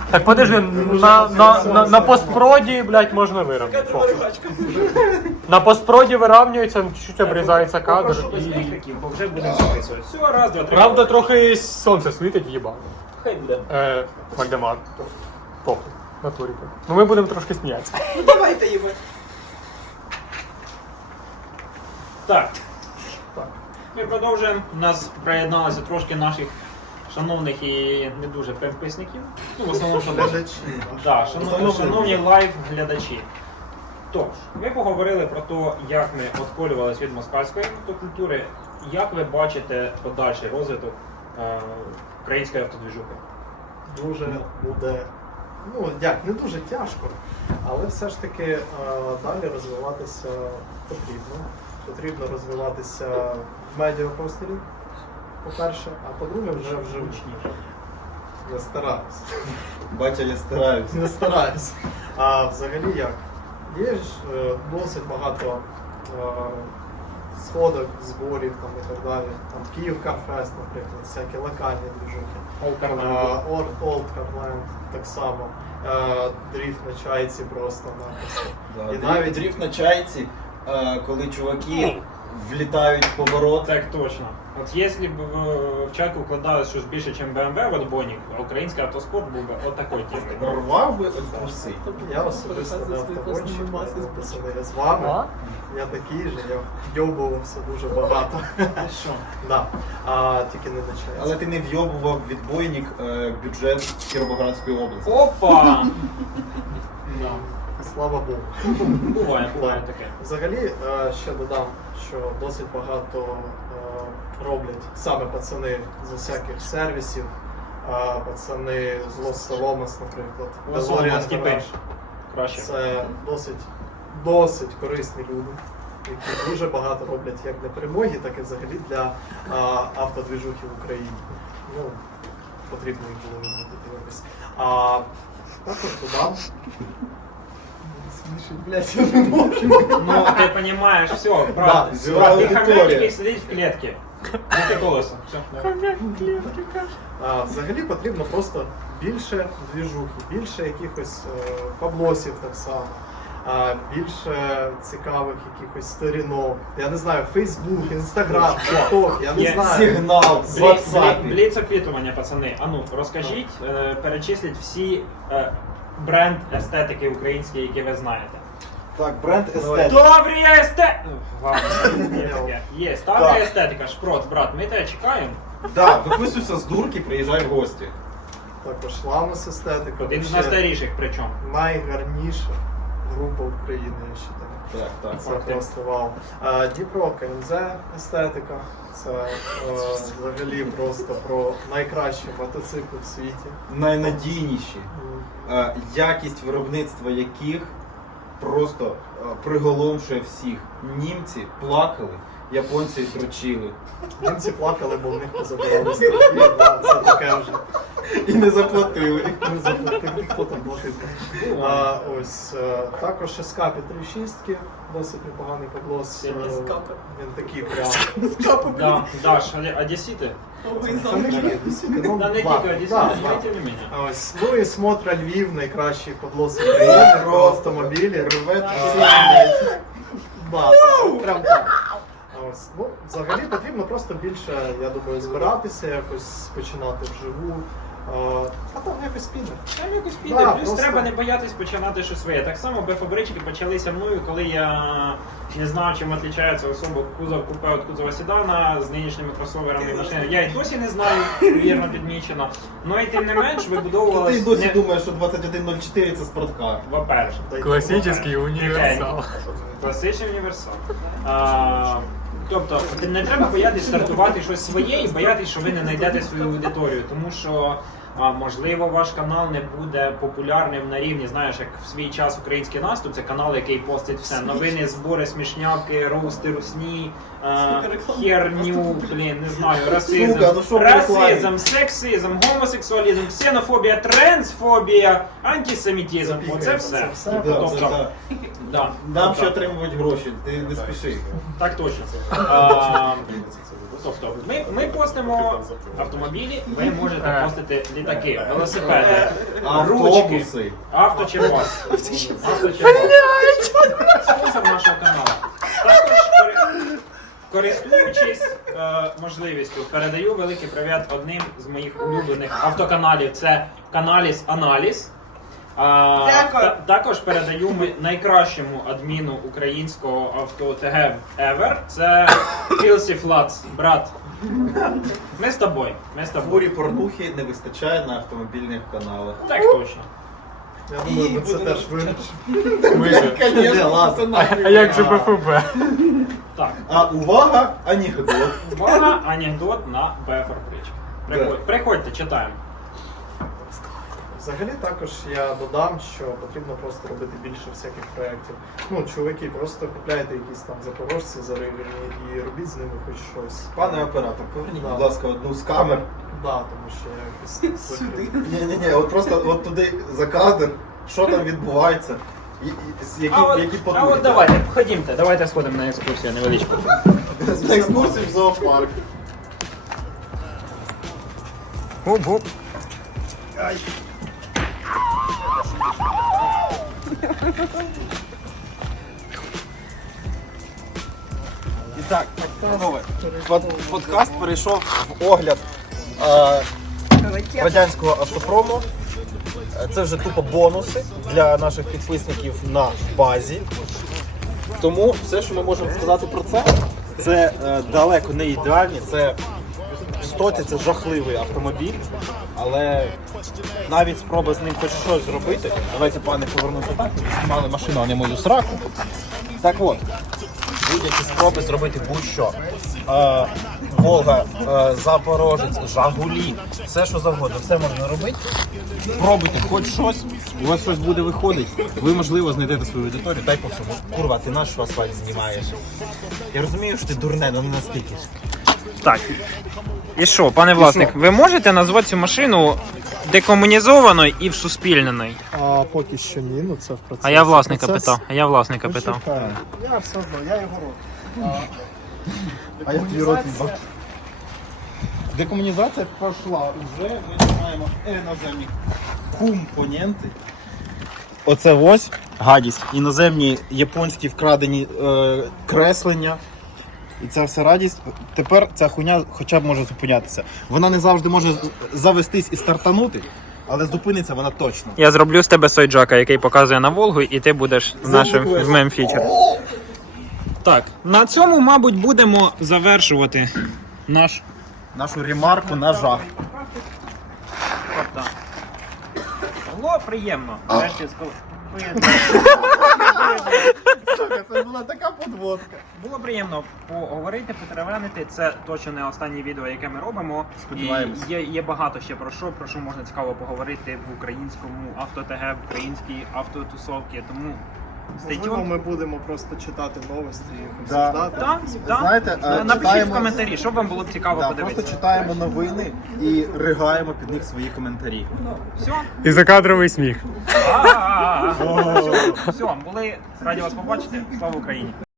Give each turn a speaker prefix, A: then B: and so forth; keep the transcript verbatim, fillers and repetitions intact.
A: Так подожди, на, на, на, на постпроді, блядь, можна вирівняти. На постпроді вирівнюється, чуть-чуть обрізається кадр. І...
B: Бо вже будемо записувати. Все, раз, два, три.
A: Правда, трохи сонце світить, їба.
B: Хай буде.
A: Е, Вальдемар. Похуй. Натурі. Ну ми будемо трошки сміятися.
B: Ну давайте їбе. Так. Ми продовжуємо. У нас приєдналося трошки наших шановних і не дуже підписників. Ну, в основному
C: Глядачі.
B: Да, шановні, шановні лайв-глядачі. Тож, ми поговорили про те, як ми відколювалися від москальської автокультури. Як ви бачите подальший розвиток е, української автодвіжухи?
C: Дуже буде, ну як, не дуже тяжко, але все ж таки е, далі розвиватися потрібно. Потрібно розвиватися в медіапросторі, по-перше, а по-друге, вже вже
B: Гучніше.
C: я стараюсь.
D: Батя, я стараюсь.
C: Не стараюсь. А взагалі як? Є ж е, досить багато е, сходок, зборів там, і так далі. Там Київ Карфест, наприклад, всякі локальні движухи. Олд Карленд так само. Е, Дріфт на чайці просто-напросто.
D: Да,
C: І
D: дріфт-
C: навіть-
D: дріфт на чайці, е, коли чуваки влітають в поворот.
B: Так точно. От якщо б в, в чайку вкладалось щось більше, ніж бе ем ве в отбойник, а український автоспорт був би от такої теми.
D: Рвав би курси.
C: Я особисто не автогонщик, пацани, я з вами.
A: А?
C: Я такий же, я вйобувався дуже багато.
B: Що?
C: Да. А, тільки не на чайці.
D: Але ти не вйобував відбойник е, бюджет Кіровоградської області.
B: Опа! Да.
C: Слава Богу.
B: Буває, буває таке.
C: Взагалі, е, ще додам, що досить багато е, роблять саме пацани з усяких сервісів, а пацани з Лос Соломас, наприклад.
B: Лосоломас
C: DeLorean
B: типи.
C: Garage.
B: Краще.
C: Це досить, досить корисні люди, які дуже багато роблять як для перемоги, так і взагалі для а, автодвіжухи в Україні. Ну, потрібно їх було виглядати якось. А також додам. Смішить, блядь, я не можу.
B: Ну, ти розумієш, все, брат,
C: Да,
B: брат,
D: взяла
B: ти хомяк,
D: аудиторія.
B: який сидить в клітці. Ти колесо. Все.
C: А, взагалі потрібно просто більше двіжухи, більше якихось е, паблосів так само, а, більше цікавих якихось сторінок. Я не знаю, Фейсбук, Інстаграм, Тікток, я не
B: Є
C: знаю.
D: Сигнал з
B: Бліц,
D: WhatsApp.
B: бліц опитування, пацани. А ну, розкажіть, е, перечисліть всі е, бренд естетики українські, які ви знаєте.
D: Так, бренд
C: Давай.
D: естет.
B: Таврія естетика! Є таке. Є, Таврія
D: Так.
B: естетика, шпрот, брат, ми тебе чекаємо.
D: Да, виписуйся з дурки, приїжджай в гості.
C: Також Ламос естетика.
B: Один з
C: вообще
B: найстаріших причому.
C: найгарніша група України, я вважаю.
D: Так, так.
C: Це просто вау. А, Дніпро КМЗ естетика. Це е, взагалі просто про найкращі мотоцикли в світі.
D: Найнадійніші.
C: М.
D: Е, якість виробництва яких просто е, приголомшує всіх. Німці плакали, японці дрочили.
C: Німці плакали, бо в них позабирали страхи, да, це таке вже.
D: І не заплатили.
C: Не заплатив, хто там платив. А, ось, е, також ес ка п'ять шість, досить непоганий подлос. Е, Він такий прям.
B: Да, Даш, а одесіти?
C: Це не тільки Одесіти, ну,
B: Да, не тільки
C: ладно,
B: одесіти,
C: да,
B: але
C: да.
B: тим не менше.
C: Ось, ну і Смотра Львів, найкращий подлос України про автомобілі.
D: Рве
C: Да, да, прям так. Ось, ну, взагалі потрібно просто більше, я думаю, збиратися, якось починати вживу. А, а там якось піде.
B: Там якось піде,
C: Да,
B: плюс
C: просто-
B: треба не боятись починати щось своє. Так само бе-фабрички почалися мною, коли я не знав, чим відрізняється особо кузов купе від кузова седана з нинішніми кросоверами і машинами. Я і досі не знаю, вірно підмічено. Ну і тим не менш
D: Ти
B: вибудовувалась...
D: й досі
B: не-
D: думаєш, що двадцять один нуль чотири це спорткар.
B: Во-перше.
A: Класичний універсал.
B: Класичний універсал. А, тобто не треба боятися стартувати щось своє і боятися, що ви не знайдете свою аудиторію, тому що а, можливо ваш канал не буде популярним на рівні, знаєш, як в свій час український наступ, це канал, який постить все. Новини, збори, смішнявки, роусти, русні, а, херню, блін, не знаю, расизм,
D: Сука, ну що в
B: расизм,
D: рекламі?
B: сексизм, гомосексуалізм, ксенофобія, трансфобія, антисемітизм. Оце все.
C: Це все.
D: Да,
B: Тобто,
D: да, да.
B: да.
D: Нам ще
B: Тобто,
D: отримувати гроші, ти не спіши.
B: так точно. А, Тобто ми, ми постимо автомобілі, ви можете постити літаки, велосипеди, ручки,
D: Автобуси.
B: авто чи бас. Авто чи бас. Спонсор нашого каналу. Також, кори- користуючись е, можливістю, передаю великий привіт одним з моїх улюблених автоканалів. Це Каналіс Аналіз. А, та- також передаю ми найкращому адміну українського авто ТГ ever. Це Філсі Флац, брат. Ми з тобою. Ми з тобою.
D: Фурі порнухи не вистачає на автомобільних каналах.
B: Так точно.
C: Я думаю, ми це теж вирішимо.
D: Звісно,
A: А як же БФБ?
B: Так.
D: А увага, анекдот.
B: Увага, анекдот на Б-фабричці. Приходь, приходьте, читаємо.
C: Взагалі також я додам, що потрібно просто робити більше всяких проєктів. Ну, чуваки, просто купляйте якісь там запорожці зарибані і робіть з ними хоч щось.
D: Пане оператор, поверніть,
C: Да.
D: будь ласка, одну з камер.
C: Да, тому що я якось закрив.
D: Ні-ні-ні, от просто от туди за кадр, що там відбувається, і, і, з які,
B: А от,
D: які
B: а
D: потуги.
B: от давайте, ходімте, давайте сходимо на екскурсію невеличку.
D: На екскурсію в зоопарк.
A: Гуп-гуп.
D: І так, панове, под- подкаст перейшов в огляд е, радянського автопрому. Е, Це вже тупо бонуси для наших підписників на базі. Тому все, що ми можемо сказати про це, це е, далеко не ідеальні. Це в стоці це жахливий автомобіль, але навіть спроба з ним хоч щось зробити. Давайте, пане, повернути так. Знімали машину, а не мою сраку. Так от, будь-які спроби зробити будь-що. Е, Волга, е, Запорожець, Жигулі, все що завгодно, все можна робити. Пробуйте хоч щось, у вас щось буде виходити, ви можливо знайдете свою аудиторію, та й по всьому. Курва, ти наш асфальт знімаєш. Я розумію, що ти дурне, але не настільки ж.
B: Так. І що, пане власник, ви можете назвати цю машину декомунізованою і всуспільненою?
C: А поки що ні, ну це в процесі.
B: А я власника
C: Процес-
B: питав. А я власника питав.
C: Почекай. Я все одно, я його рот. А я твій рот їбав.
D: Декомунізація пішла, вже ми маємо іноземні компоненти. Оце ось гадість. Іноземні японські вкрадені е, креслення. І ця вся радість. Тепер ця хуйня хоча б може зупинятися. Вона не завжди може з- завестись і стартанути, але зупиниться вона точно.
B: Я зроблю з тебе Сойджака, який показує на Волгу, і ти будеш нашим
D: Звук
B: в моєму фічер. Так, на цьому, мабуть, будемо завершувати наш.
D: Нашу ремарку на жах.
B: Було приємно. Нарешті
D: Сука, це була така подводка.
B: Було приємно поговорити, потеревенити. Це точно не останнє відео, яке ми робимо.
D: Сподіваємось.
B: І є, є багато ще про що, про що можна цікаво поговорити в українському авто-ТГ, в українській автотусовці. Тому stay
C: Можливо,
B: tuned.
C: ми будемо просто читати новості і
D: Да.
C: обсуждати.
B: Так, так.
D: Знаєте, е,
B: Напишіть
D: читаємо-
B: в коментарі, що вам було б цікаво
D: Да,
B: подивитися.
D: просто читаємо новини і ригаємо під них свої коментарі.
B: Все.
A: І закадровий сміх.
B: А-а-а. Все, були раді вас побачити. Слава Україні!